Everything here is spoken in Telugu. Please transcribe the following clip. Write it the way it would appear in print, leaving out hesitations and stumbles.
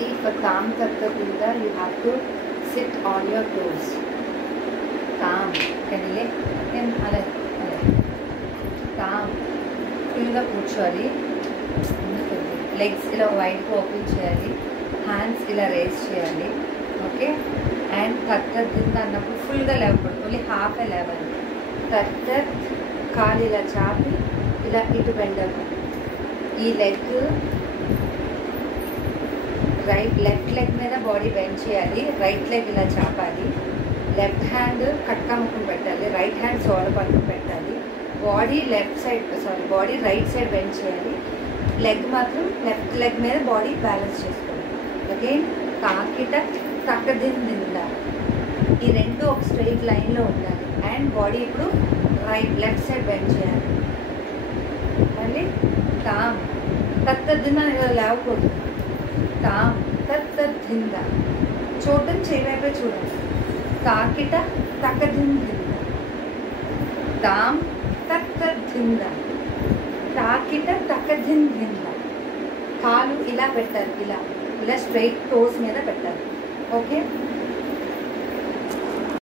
See, for Tam Tatta Dinda, you have to sit on your toes. Tam. Can you lay? Tam. Full కూర్చోవాలి. లెగ్స్ ఇలా వైడ్గా ఓపెన్ చేయాలి. హ్యాండ్స్ ఇలా రేస్ చేయాలి. ఓకే. అండ్ తత్త దింద అన్నప్పుడు ఫుల్గా లేవకూడదు, ఓన్లీ హాఫే లేవాలి. తత్త కాలు ఇలా చాపి ఇలా ఇటు బెండ్ అవ్వాలి. ఈ లెగ్ లెఫ్ట్ లెగ్ మీద బాడీ బెండ్ చేయాలి. రైట్ లెగ్ ఇలా చాపాలి. లెఫ్ట్ హ్యాండ్ కట్కా ముఖం పెట్టాలి. రైట్ హ్యాండ్ సోడ పట్టుకు పెట్టాలి. Body body right side bend చేయాలి. లెగ్ మాత్రం లెఫ్ట్ లెగ్ మీద బాడీ బ్యాలెన్స్ చేసుకోవాలి. అగైన్ కాకిట తక్కదింద. ఈ రెండు ఒక స్ట్రైట్ లైన్లో ఉండాలి. అండ్ బాడీ ఇప్పుడు లెఫ్ట్ సైడ్ బెండ్ చేయాలి. మళ్ళీ తామ్ తత్తదింద లేవకూడదు. తామ్ తత్తదింద. చూడటం చేయవైపే చూడాలి. కాకిట తక్కదింద. తామ్ తత్తదింద. తాకిట తక్కదింద. కాలు ఇలా పెట్టాలి. ఇలా స్ట్రైట్ టోస్ మీద పెట్టాలి. ఓకే.